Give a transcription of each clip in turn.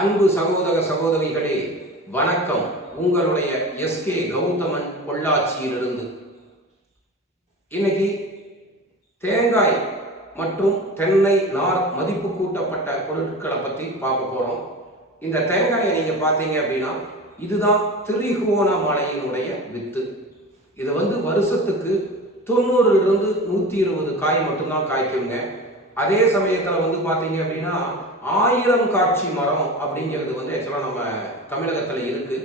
அன்பு சகோதர சகோதரிகளே, வணக்கம். உங்களுடைய எஸ்கே கௌதமன் பொள்ளாச்சியிலிருந்து. இன்னைக்கு தேங்காய் மற்றும் தென்னை நார் மதிப்பு கூட்டப்பட்ட பொருட்களை பற்றி பார்க்க போகிறோம். இந்த தேங்காயை நீங்கள் பார்த்தீங்க அப்படின்னா, இதுதான் திரிகோணமலையினுடைய வித்து. இது வருஷத்துக்கு 90லிருந்து 120 காய் மட்டும்தான் காய்க்குங்க. அதே சமயத்தில் பார்த்தீங்க அப்படின்னா 1000 காட்சி மரம் அப்படிங்கிறது ஆக்சுவலாக நம்ம தமிழகத்தில் இருக்கு.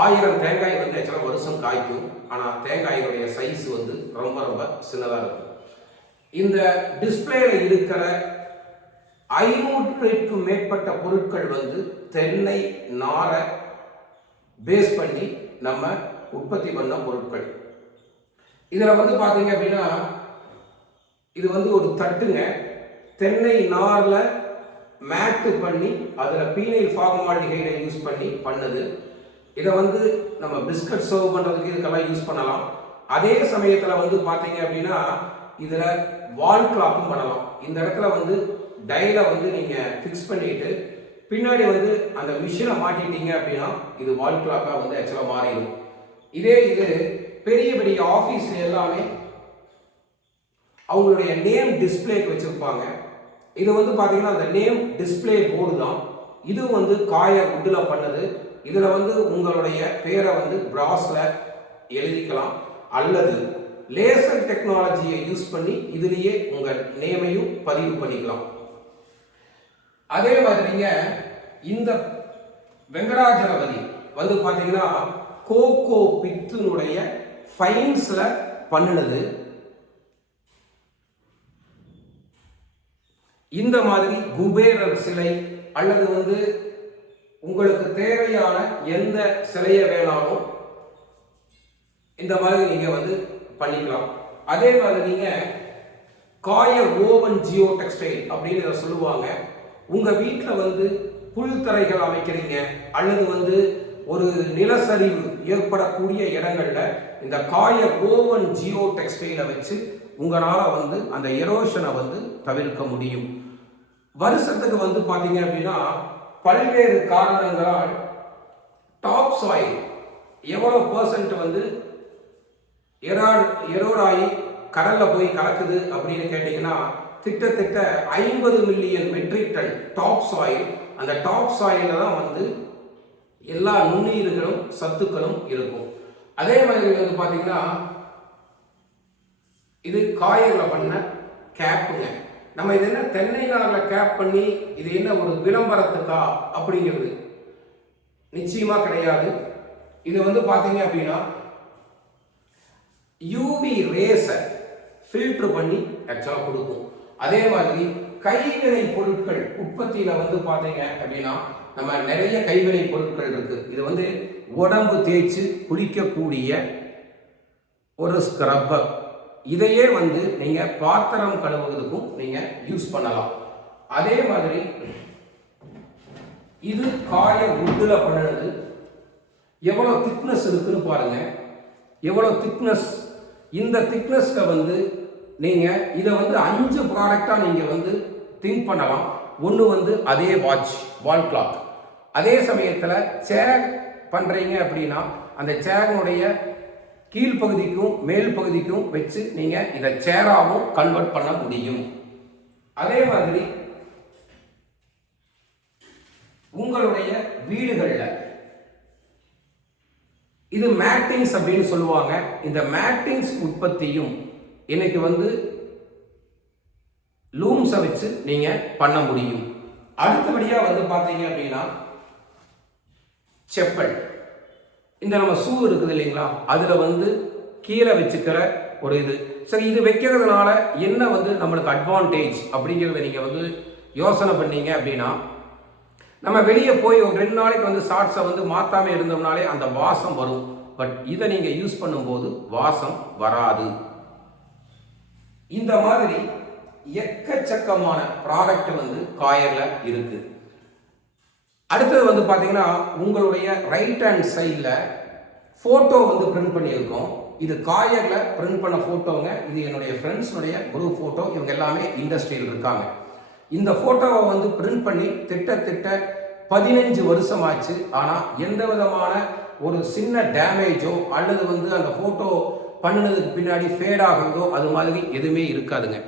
1000 தேங்காய் ஆக்சுவலாக வருஷம் காய்க்கும். ஆனால் தேங்காயினுடைய சைஸ் ரொம்ப ரொம்ப சின்னதாக இருக்கும். இந்த டிஸ்பிளேல இருக்கிற 500க்கும் மேற்பட்ட பொருட்கள் தென்னை நாரை பேஸ் பண்ணி நம்ம உற்பத்தி பண்ண பொருட்கள். இதில் பார்த்தீங்க அப்படின்னா இது ஒரு தட்டுங்க. தென்னை நாரில் மேட்டு பண்ணி அதில் பீனைல் ஃபார்மால்டிஹைடை யூஸ் பண்ணி பண்ணது. இதை நம்ம பிஸ்கட் சர்வ் பண்ணுறதுக்கு இதுக்கெல்லாம் யூஸ் பண்ணலாம். அதே சமயத்தில் பார்த்தீங்க அப்படின்னா இதில் வால் கிளாக்கும் பண்ணலாம். இந்த இடத்துல டயலை நீங்கள் ஃபிக்ஸ் பண்ணிட்டு பின்னாடி அந்த மிஷினை மாட்டிட்டீங்க அப்படின்னா இது வால் கிளாக்காக ஆக்சுவலாக மாறிடும். இது பெரிய பெரிய ஆஃபீஸ்ல எல்லாமே அவங்களுடைய நேம் டிஸ்பிளேக்கு வச்சிருப்பாங்க. இது பார்த்தீங்கன்னா அந்த நேம் டிஸ்பிளே போர்டு தான். இது காய உட்டில் பண்ணது. இதில் உங்களுடைய பேரை பிராஸ்ல எழுதிக்கலாம் அல்லது லேசர் டெக்னாலஜியை யூஸ் பண்ணி இதுலேயே உங்கள் நேமையும் பதிவு பண்ணிக்கலாம். அதே மாதிரிங்க இந்த வெங்கடாஜலபதி பார்த்தீங்கன்னா கோகோ பித்துனுடைய ஃபைன்ஸ்ல பண்ணினது. இந்த மாதிரி குபேரர் சிலை அல்லது உங்களுக்கு தேவையான எந்த சிலையை வேணாலும் இந்த மாதிரி நீங்க பண்ணிக்கலாம். அதே மாதிரி நீங்க காய ஓவன் ஜியோ டெக்ஸ்டைல் அப்படின்னு சொல்லுவாங்க. உங்க வீட்டில் புல்தரைகள் அமைக்கிறீங்க அல்லது ஒரு நிலச்சரிவு ஏற்படக்கூடிய இடங்கள்ல இந்த காய ஓவன் ஜியோ டெக்ஸ்டைலை வச்சு உங்களால அந்த எரோஷனை தவிர்க்க முடியும். வருஷத்துக்கு பாத்தீங்க அப்படின்னா பல்வேறு காரணங்களால் டாப் சாயில் எவ்வளவு பெர்சன்ட் எரோராயி கடல்ல போய் கலக்குது அப்படின்னு கேட்டீங்கன்னா கிட்டத்தட்ட 50 million metric ton top soil. அந்த டாப் சாயில தான் எல்லா நுண்ணுயிர்களும் சத்துக்களும் இருக்கும். அதே மாதிரி பாத்தீங்கன்னா இது காயங்களை பண்ண கேப்புங்க. நம்ம இது என்ன தென்னை நார்ல கேப் பண்ணி இது என்ன ஒரு விளம்பரத்துக்கா அப்படிங்கிறது நிச்சயமா கிடையாது. இது பாத்தீங்க அப்படின்னா யூவி ரேஸை ஃபில்டர் பண்ணி ஆக்சுவலா கொடுக்கும். அதே மாதிரி கைவினை பொருட்கள் உற்பத்தியில பாத்தீங்க அப்படின்னா நம்ம நிறைய கைவினை பொருட்கள் இருக்கு. இது உடம்பு தேய்ச்சி குளிக்கக்கூடிய ஒரு ஸ்க்ரப்பர். இதையே நீங்க பாத்திரம் கழுவுவதற்கும் நீங்க யூஸ் பண்ணலாம். அதே மாதிரி இது காய உட்டுல பண்ணுறது. எவ்வளவு திக்னஸ் இருக்குன்னு பாருங்க. எவ்வளவு திக்னஸ். இந்த திக்னஸ்ல நீங்க இதை 5 ப்ராடக்டா நீங்க திங்க் பண்ணலாம். ஒன்று அதே வால் கிளாக். அதே சமயத்தில் சேர் பண்றீங்க அப்படின்னா அந்த சேரினுடைய கீழ்ப்பகுதிக்கும் மேல் பகுதிக்கும் வச்சு நீங்க இதை சேராவும் கன்வெர்ட் பண்ண முடியும். அதே மாதிரி உங்களுடைய வீடுகள்ல இது மேட்டிங்ஸ் அப்படின்னு சொல்லுவாங்க. இந்த மேட்டிங்ஸ் உற்பத்தியும் இன்னைக்கு லூம்ஸை வச்சு நீங்க பண்ண முடியும். அடுத்தபடியா பாத்தீங்க அப்படின்னா செப்பல். இந்த நம்ம ஷூ இருக்குது இல்லைங்களா, அதுல கீழே வச்சுக்கிற ஒரு இது. சரி, இது வைக்கிறதுனால என்ன நம்மளுக்கு அட்வான்டேஜ் அப்படிங்கிறத நீங்க யோசனை பண்ணீங்க அப்படின்னா, நம்ம வெளியே போய் ஒரு 2 நாளைக்கு ஷார்ட்ஸை மாத்தாம இருந்தோம்னாலே அந்த வாசம் வரும். பட் இதை நீங்க யூஸ் பண்ணும்போது வாசம் வராது. இந்த மாதிரி எக்கச்சக்கமான ப்ராடக்ட் காயர்ல இருக்கு. அடுத்தது பாத்தீங்கன்னா உங்களுடைய ரைட் ஹேண்ட் சைட்ல போட்டோ பிரிண்ட் பண்ணியிருக்கோம். இது காயர்ல பிரிண்ட் பண்ண போட்டோங்க. இது என்னுடைய ஃப்ரெண்ட்ஸுடைய குரூப் போட்டோ. இவங்க எல்லாமே இண்டஸ்ட்ரியில் இருக்காங்க. இந்த போட்டோவை பிரிண்ட் பண்ணி திட்ட 15 வருஷம் ஆச்சு. ஆனால் எந்த விதமான ஒரு சின்ன டேமேஜோ அல்லது வந்து அந்த ஃபோட்டோ பண்ணினதுக்கு பின்னாடி ஃபேட் ஆகுறதோ அது மாதிரி எதுவுமே இருக்காதுங்க.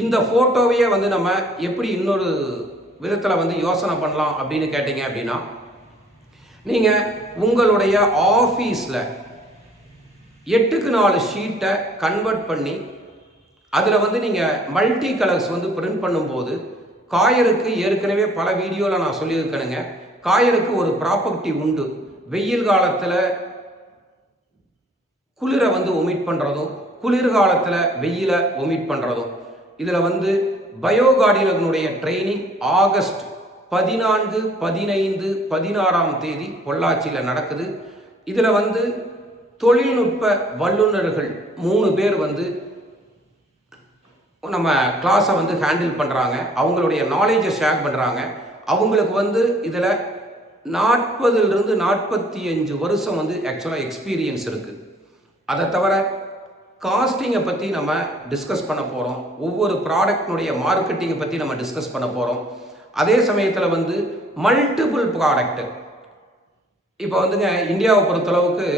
இந்த ஃபோட்டோவையே வந்து நம்ம எப்படி இன்னொரு விதத்தில் வந்து யோசனை பண்ணலாம் அப்படின்னு கேட்டிங்க அப்படின்னா, நீங்கள் உங்களுடைய ஆஃபீஸில் 8x4 ஷீட்டை கன்வெர்ட் பண்ணி அதில் வந்து நீங்கள் மல்டி கலர்ஸ் வந்து பிரிண்ட் பண்ணும்போது, காயருக்கு ஏற்கனவே பல வீடியோவில் நான் சொல்லியிருக்கேனுங்க, காயருக்கு ஒரு ப்ராப்பர்ட்டி உண்டு. வெயில் காலத்தில் குளிரை வந்து ஒமிட் பண்ணுறதும், குளிர்காலத்தில் வெயிலை ஒமிட் பண்ணுறதும். இதில் வந்து பயோகார்டினனுடைய ட்ரைனிங் ஆகஸ்ட் 14, 15, 16ஆம் தேதி பொள்ளாச்சியில் நடக்குது. இதில் வந்து தொழில்நுட்ப வல்லுநர்கள் 3 பேர் வந்து நம்ம கிளாஸை வந்து ஹேண்டில் பண்ணுறாங்க. அவங்களுடைய நாலேஜை ஷேர் பண்ணுறாங்க. அவங்களுக்கு வந்து இதில் 40லிருந்து 45 வருஷம் வந்து ஆக்சுவலாக எக்ஸ்பீரியன்ஸ் இருக்குது. அதை தவிர காஸ்டிங்கை பற்றி நம்ம டிஸ்கஸ் பண்ண போகிறோம். ஒவ்வொரு ப்ராடக்ட்னுடைய மார்க்கெட்டிங்கை பற்றி நம்ம டிஸ்கஸ் பண்ண போகிறோம். அதே சமயத்தில் வந்து மல்டிபிள் ப்ராடக்ட்டு, இப்போ வந்துங்க இந்தியாவை பொறுத்தளவுக்கு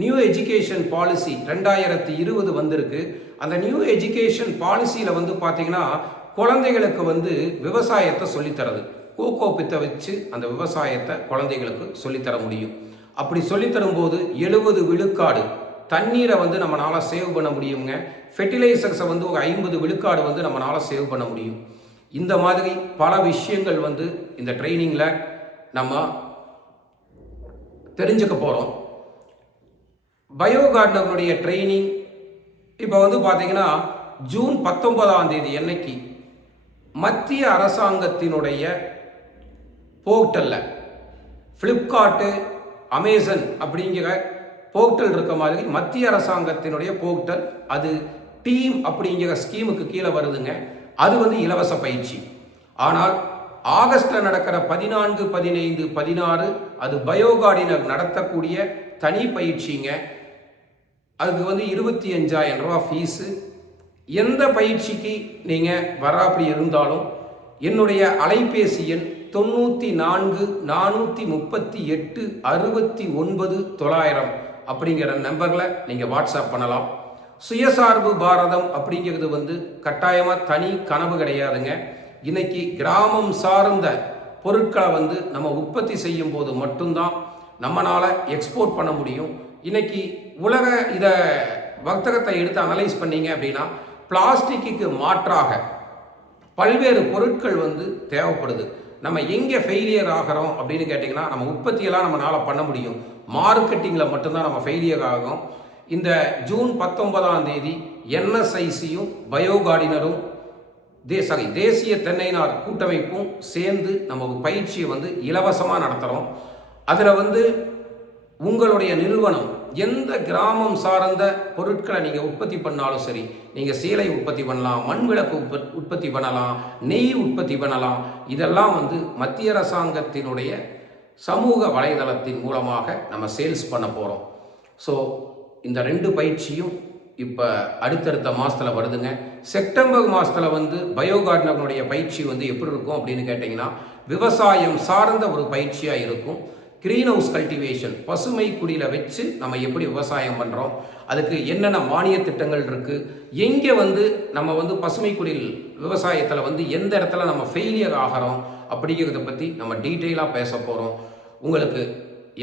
நியூ எஜுகேஷன் பாலிசி 2020 வந்திருக்கு. அந்த நியூ எஜுகேஷன் பாலிசியில் வந்து பார்த்திங்கன்னா குழந்தைகளுக்கு வந்து விவசாயத்தை சொல்லித்தரது. கோகோ பித்தை வச்சு அந்த விவசாயத்தை குழந்தைகளுக்கு சொல்லித்தர முடியும். அப்படி சொல்லித்தரும்போது 70 விழுக்காடு தண்ணீரை வந்து நம்மளால் சேவ் பண்ண முடியுங்க. ஃபெர்டிலைசர்ஸை வந்து ஒரு 50 விழுக்காடு வந்து நம்மளால் சேவ் பண்ண முடியும். இந்த மாதிரி பல விஷயங்கள் வந்து இந்த ட்ரைனிங்கில் நம்ம தெரிஞ்சுக்க போகிறோம். பயோகார்டனருடைய ட்ரைனிங் இப்போ வந்து பார்த்தீங்கன்னா ஜூன் 19ஆம் தேதி அன்னைக்கு மத்திய அரசாங்கத்தினுடைய போர்ட்டலில் ஃப்ளிப்கார்ட்டு, அமேசான் அப்படிங்கிற போர்ட்டல் இருக்க மாதிரி மத்திய அரசாங்கத்தினுடைய போர்ட்டல், அது டீம் அப்படிங்கிற ஸ்கீமுக்கு கீழே வருதுங்க. அது வந்து இலவச பயிற்சி. ஆனால் ஆகஸ்டில் நடக்கிற 14, 15, 16 அது பயோகார்டினர் நடத்தக்கூடிய தனி பயிற்சிங்க. அதுக்கு வந்து 25,000 ரூபா ஃபீஸு. எந்த பயிற்சிக்கு நீங்கள் வராப்படி இருந்தாலும் என்னுடைய அலைபேசி எண் 94 438 69 900 அப்படிங்கிற நம்பரில் நீங்கள் வாட்ஸ்அப் பண்ணலாம். சுயசார்பு பாரதம் அப்படிங்கிறது வந்து கட்டாயமாக தனி கனவு கிடையாதுங்க. இன்னைக்கு கிராமம் சார்ந்த பொருட்களை வந்து நம்ம உற்பத்தி செய்யும் போது மட்டும்தான் நம்மளால் எக்ஸ்போர்ட் பண்ண முடியும். இன்னைக்கு உலக இதை வர்த்தகத்தை எடுத்து அனலைஸ் பண்ணீங்க அப்படின்னா பிளாஸ்டிக்கு மாற்றாக பல்வேறு பொருட்கள் வந்து தேவைப்படுது. நம்ம எங்கே ஃபெயிலியர் ஆகிறோம் அப்படின்னு கேட்டிங்கன்னா, நம்ம உற்பத்தியெல்லாம் நம்மளால் பண்ண முடியும், மார்க்கெட்டிங்கில் மட்டும்தான் நம்ம ஃபெயிலியர் ஆகும். இந்த ஜூன் 19ஆம் தேதி என்எஸ்ஐசியும் பயோகார்டினரும் தேசிய தென்னை நார் கூட்டமைப்பும் சேர்ந்து நம்ம பயிற்சியை வந்து இலவசமாக நடத்துகிறோம். அதில் வந்து உங்களுடைய நிறுவனம் எந்த கிராமம் சார்ந்த பொருட்களை நீங்கள் உற்பத்தி பண்ணாலும் சரி, நீங்கள் சேலை உற்பத்தி பண்ணலாம், மண் விளக்கு உற்பத்தி பண்ணலாம், நெய் உற்பத்தி பண்ணலாம். இதெல்லாம் வந்து மத்திய அரசாங்கத்தினுடைய சமூக வலைதளத்தின் மூலமாக நம்ம சேல்ஸ் பண்ண போகிறோம். ஸோ இந்த 2 பயிற்சியும் இப்போ அடுத்தடுத்த மாதத்தில் வருதுங்க. செப்டம்பர் மாதத்தில் வந்து பயோகார்டனருடைய பயிற்சி வந்து எப்படி இருக்கும் அப்படின்னு கேட்டிங்கன்னா, விவசாயம் சார்ந்த ஒரு பயிற்சியாக இருக்கும். கிரீன் ஹவுஸ் கல்டிவேஷன், பசுமை குடியில் வச்சு நம்ம எப்படி விவசாயம் பண்ணுறோம், அதுக்கு என்னென்ன மானிய திட்டங்கள் இருக்குது, எங்கே வந்து நம்ம வந்து பசுமை குடில் விவசாயத்தில் வந்து எந்த இடத்துல நம்ம ஃபெயிலியர் ஆகிறோம் அப்படிங்கிறத பற்றி நம்ம டீட்டெயிலாக பேச போகிறோம். உங்களுக்கு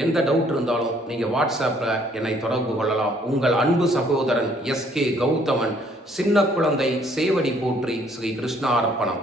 எந்த டவுட் இருந்தாலும் நீங்கள் வாட்ஸ்அப்பில் என்னை தொடர்பு கொள்ளலாம். உங்கள் அன்பு சகோதரன் SK கௌதமன், சின்ன குழந்தை சேவடி போற்றி, ஸ்ரீ கிருஷ்ணார்ப்பணம்.